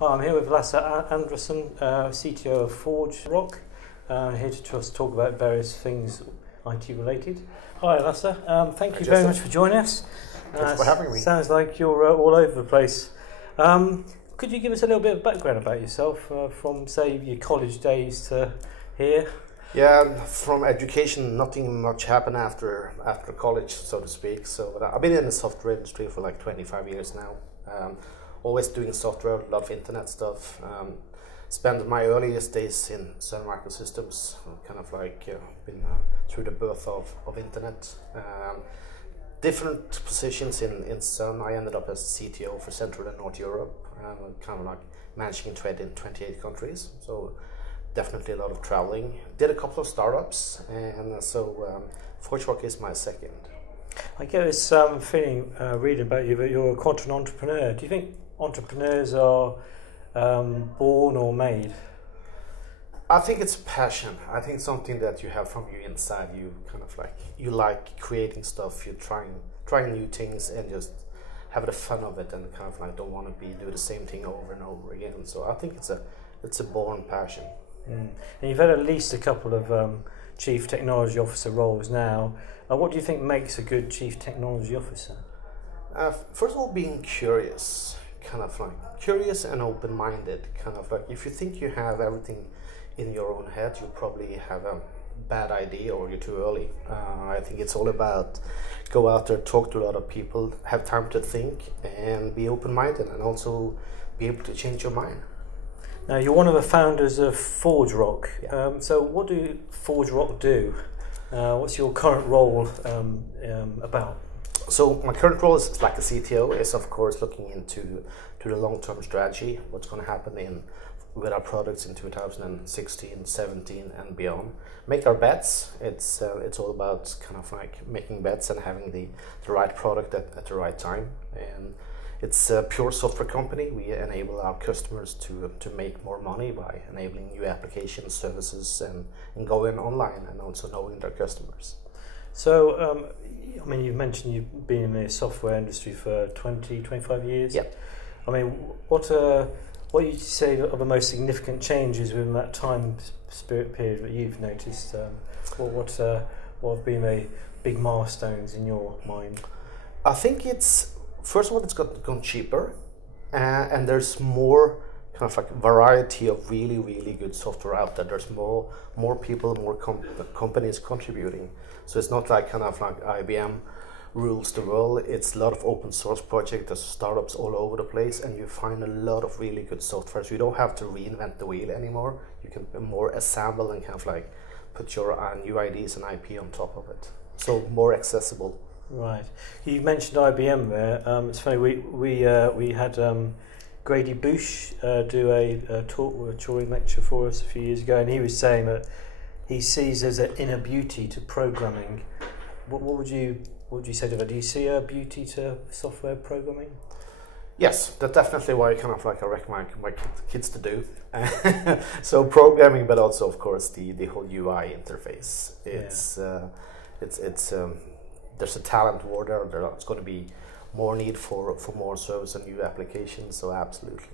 Hi, I'm here with Lasse Andresson, CTO of ForgeRock, here to just talk about various things IT related. Hi Lasse, thank you very much for joining us. Thanks for having me. Sounds like you're all over the place. Could you give us a little bit of background about yourself, from say your college days to here? Yeah, from education, nothing much happened after college, so to speak. So I've been in the software industry for like 25 years now. Always doing software, a lot of internet stuff. Spent my earliest days in Sun Microsystems, kind of like been through the birth of internet. Different positions in Sun. I ended up as CTO for Central and North Europe, kind of like managing trade in 28 countries. So definitely a lot of traveling. Did a couple of startups, and so ForgeRock is my second. I get this feeling reading about you that you're quite an entrepreneur. Do you think entrepreneurs are born or made? I think it's passion. I think something that you have from you inside. You kind of like, you like creating stuff. You're trying new things and just have the fun of it, and kind of like don't want to do the same thing over and over again. So I think it's a born passion. And you've had at least a couple of Chief Technology Officer roles now. What do you think makes a good Chief Technology Officer? First of all, being curious, kind of like curious and open-minded. Kind of like, if you think you have everything in your own head, you probably have a bad idea or you're too early. I think it's all about go out there, talk to a lot of people, have time to think, and be open-minded, and also be able to change your mind. Now, you're one of the founders of ForgeRock. Yeah. So what do ForgeRock do? What's your current role about? So my current role is like a CTO, is of course looking into the long-term strategy, what's going to happen with our products in 2016, 17 and beyond. Make our bets. It's all about kind of like making bets and having the right product at the right time. And it's a pure software company. We enable our customers to make more money by enabling new applications, services, and going online, and also knowing their customers. So, I mean, you've mentioned you've been in the software industry for 20, 25 years. Yeah. I mean, what would you say are the most significant changes within that time spirit period that you've noticed? What have been the big milestones in your mind? I think first of all, it's gone cheaper, and there's more kind of like variety of really, really good software out there. There's more people, more companies contributing. So it's not like kind of like IBM rules the world. It's a lot of open source projects. There's startups all over the place, and you find a lot of really good software. So you don't have to reinvent the wheel anymore. You can more assemble and kind of like put your new ideas and IP on top of it. So more accessible. Right. You mentioned IBM there. It's funny, we had Grady Bush do a touring lecture for us a few years ago, and he was saying that he sees there's an inner beauty to programming. What would you say to that? Do you see a beauty to software programming? Yes, that's definitely what I kind of like I recommend my kids to do. So programming, but also of course the whole UI interface. There's a talent war there. There's going to be more need for more service and new applications, so absolutely.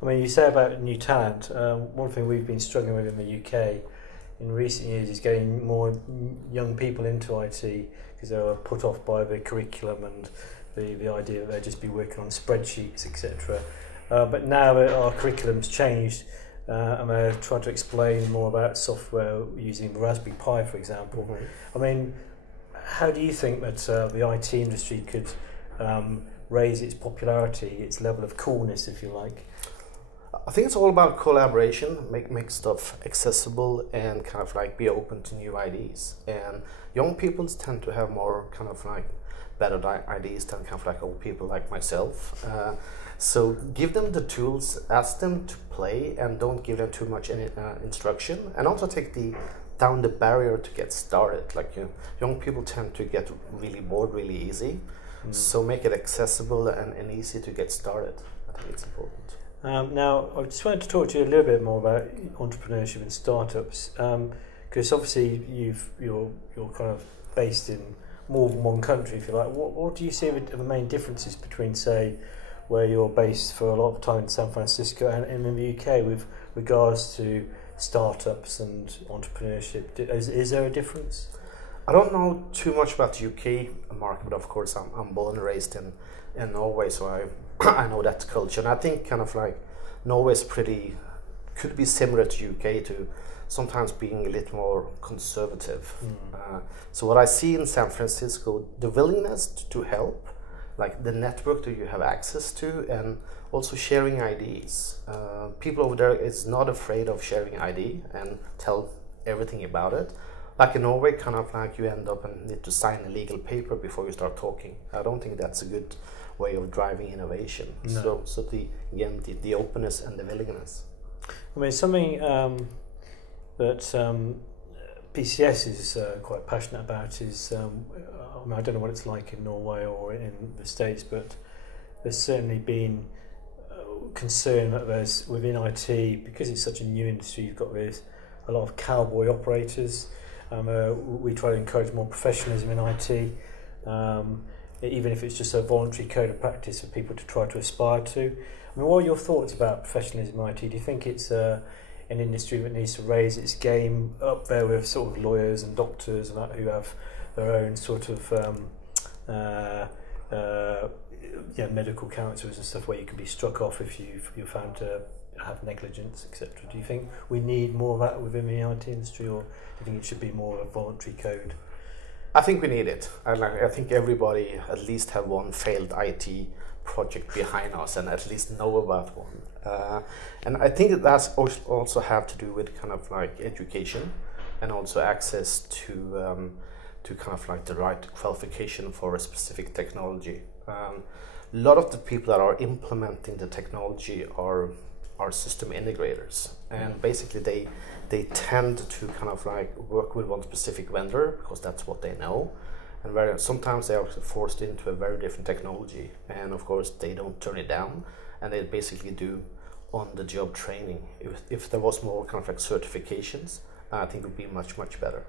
I mean, you say about new talent. One thing we've been struggling with in the UK in recent years is getting more young people into IT, because they were put off by the curriculum and the idea that they'd just be working on spreadsheets, etc. But now that our curriculum's changed, and they're trying to explain more about software using the Raspberry Pi, for example. Mm-hmm. I mean, how do you think that the IT industry could raise its popularity, its level of coolness, if you like? I think it's all about collaboration, make stuff accessible, and kind of like be open to new ideas. And young people tend to have more kind of like better ideas than kind of like old people like myself. So give them the tools, ask them to play, and don't give them too much instruction. And also take down the barrier to get started. Like young people tend to get really bored really easy, so make it accessible and easy to get started. I think it's important. Now, I just wanted to talk to you a little bit more about entrepreneurship and startups, because obviously you're kind of based in more than one country, if you like. What do you see are the main differences between, say, where you're based for a lot of time in San Francisco and in the UK with regards to startups and entrepreneurship. Is there a difference? I don't know too much about the UK market, but of course I'm born and raised in Norway, so I know that culture. And I think kind of like Norway is could be similar to UK, to sometimes being a little more conservative. So what I see in San Francisco, the willingness to help, like the network that you have access to, and also sharing ideas. People over there is not afraid of sharing ID and tell everything about it. Like in Norway, kind of like you end up and need to sign a legal paper before you start talking. I don't think that's a good way of driving innovation. No. So the openness and the willingness. I mean, something that BCS is quite passionate about is, I mean, I don't know what it's like in Norway or in the States, but there's certainly been concern that there's within IT, because it's such a new industry, you've got a lot of cowboy operators. We try to encourage more professionalism in IT, even if it's just a voluntary code of practice for people to try to aspire to. I mean, what are your thoughts about professionalism in IT? Do you think it's an industry that needs to raise its game up there with sort of lawyers and doctors and that, who have their own sort of medical characters and stuff, where you can be struck off if you're found to have negligence, etc. Do you think we need more of that within the IT industry, or do you think it should be more of a voluntary code? I think we need it. I think everybody at least have one failed IT project behind us and at least know about one. And I think that's also have to do with kind of like education and also access to kind of like the right qualification for a specific technology. A lot of the people that are implementing the technology are system integrators, and basically they tend to kind of like work with one specific vendor because that's what they know, and sometimes they are forced into a very different technology, and of course they don't turn it down, and they basically do on-the-job training. If there was more kind of like certifications, I think it would be much better.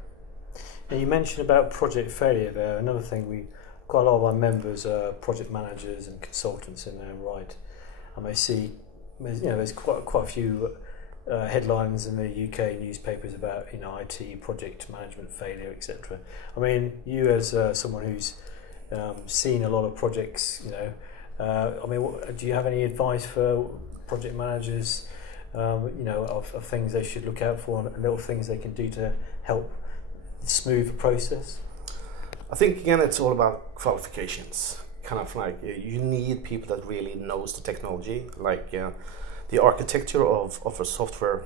And you mentioned about project failure there. Another thing, quite a lot of our members are project managers and consultants in their right, and they see, there's quite a few headlines in the UK newspapers about IT project management failure, etc. I mean, you as someone who's seen a lot of projects, I mean, do you have any advice for project managers, of things they should look out for and little things they can do to help smooth the process? I think again it's all about qualifications. Kind of like you need people that really knows the technology, like the architecture of a software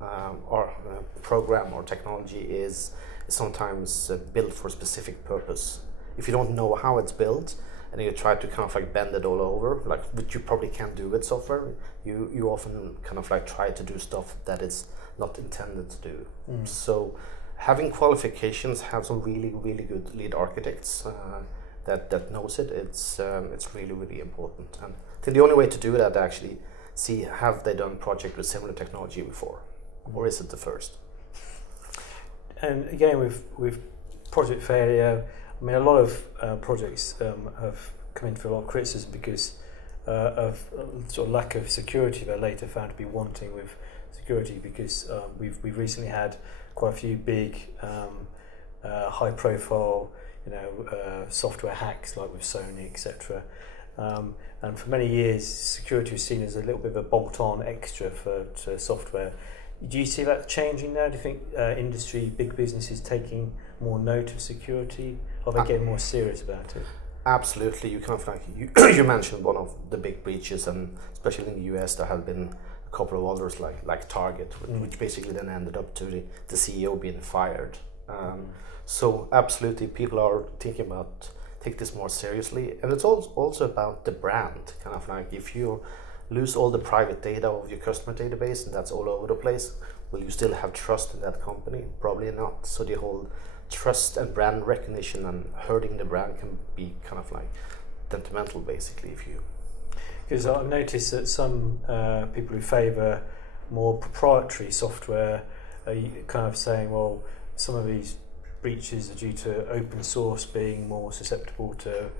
or program or technology is sometimes built for a specific purpose. If you don't know how it's built and you try to kind of like bend it all over, like which you probably can't do with software, you often kind of like try to do stuff that is not intended to do. So having qualifications, have some really good lead architects that knows it. It's really important, and I think the only way to do that actually see, have they done project with similar technology before, or is it the first? And again, with project failure, I mean, a lot of projects have come in for a lot of criticism because of sort of lack of security. They're later found to be wanting with security, because we've recently had quite a few big high-profile software hacks, like with Sony, etc. And for many years, security was seen as a little bit of a bolt-on extra to software. Do you see that changing now? Do you think industry, big businesses taking more note of security? Are they getting more serious about it? Absolutely. You kind of like you mentioned one of the big breaches, and especially in the US, there have been a couple of others like Target, which basically then ended up to the CEO being fired. So absolutely, people are thinking about take this more seriously, and it's also about the brand. Kind of like, if you lose all the private data of your customer database and that's all over the place, will you still have trust in that company? Probably not. So the whole trust and brand recognition and hurting the brand can be kind of like detrimental, basically, if you. Because I've noticed that some people who favour more proprietary software are kind of saying, well, some of these breaches are due to open source being more susceptible to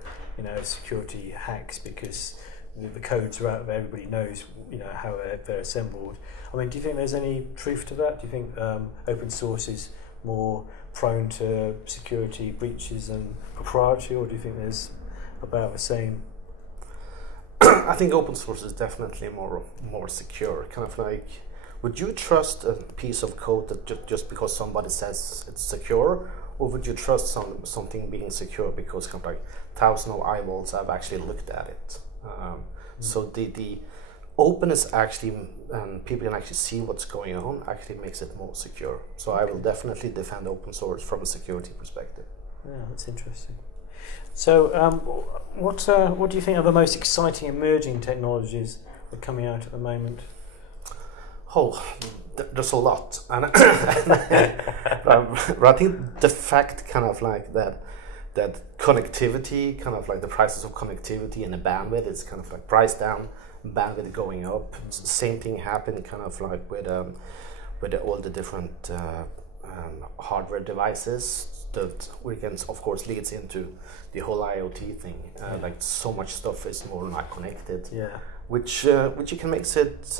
security hacks, because the codes are out there, everybody knows, you know, how they're assembled. I mean, do you think there's any truth to that? Do you think open source is more prone to security breaches and proprietary, or do you think there's about the same? I think open source is definitely more secure. Kind of like, would you trust a piece of code that just because somebody says it's secure, or would you trust something being secure because kind of like thousands of eyeballs have actually looked at it? So the openness actually, and people can actually see what's going on, actually makes it more secure. So I will definitely defend open source from a security perspective. Yeah, that's interesting. So what do you think are the most exciting emerging technologies that are coming out at the moment? Oh, there's a lot, and but I think the fact kind of like that connectivity, kind of like the prices of connectivity and the bandwidth is kind of like price down, bandwidth going up. Same thing happened kind of like with all the different hardware devices that we can, of course, leads into the whole IoT thing. Like so much stuff is more not connected. Yeah. Which you can make it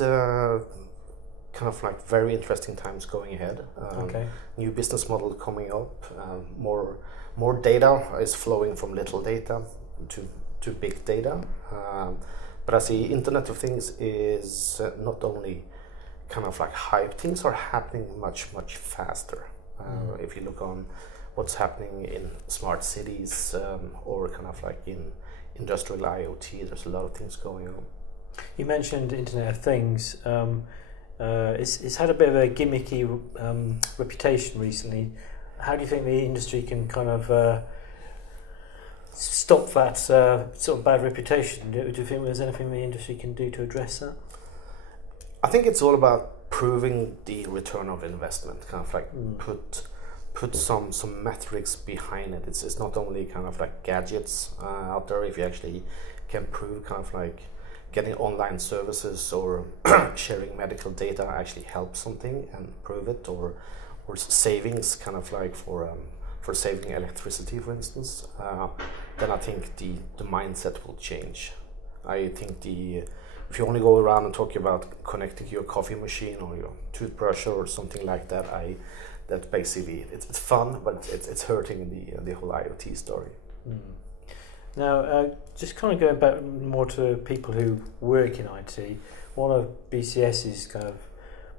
kind of like very interesting times going ahead. New business model coming up. More data is flowing from little data to big data. But I see Internet of Things is not only kind of like hype. Things are happening much faster. If you look on what's happening in smart cities or kind of like in industrial IoT, there's a lot of things going on. You mentioned Internet of Things. It's had a bit of a gimmicky reputation recently. How do you think the industry can kind of stop that sort of bad reputation? Do you think there's anything the industry can do to address that? I think it's all about proving the return of investment, kind of like put some metrics behind it. It's not only kind of like gadgets out there. If you actually can prove kind of like getting online services or sharing medical data actually helps something and prove it, or savings kind of like for saving electricity, for instance, then I think the mindset will change. I think if you only go around and talk about connecting your coffee machine or your toothbrush or something like that, that basically it's fun, but it's hurting the whole IoT story. Now, just kind of going back more to people who work in IT, one of BCS's kind of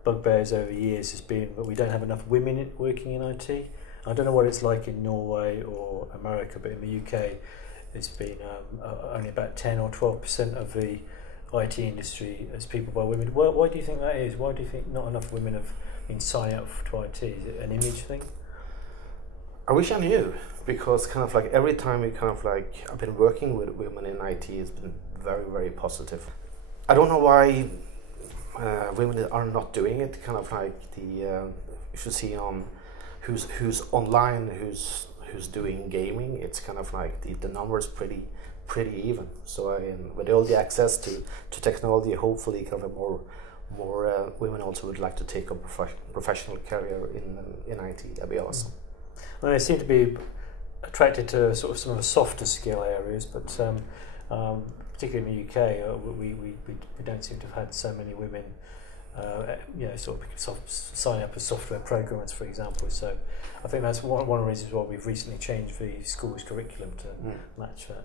bugbears over the years has been that we don't have enough women working in IT. I don't know what it's like in Norway or America, but in the UK, it's been only about 10 or 12% of the IT industry as people by women. Why do you think that is? Why do you think not enough women have been signing up to IT? Is it an image thing? I wish I knew, because kind of like every time we kind of like I've been working with women in IT, it's been very positive. I don't know why women are not doing it. Kind of like if you see on who's online, who's doing gaming, it's kind of like the numbers pretty even. So with all the access to technology, hopefully kind of more women also would like to take a professional career in IT. That'd be awesome. Well, they seem to be attracted to sort of some of the softer skill areas, but particularly in the UK, we don't seem to have had so many women, sort of signing up as software programmers, for example. So I think that's one of the reasons why we've recently changed the school's curriculum to match that.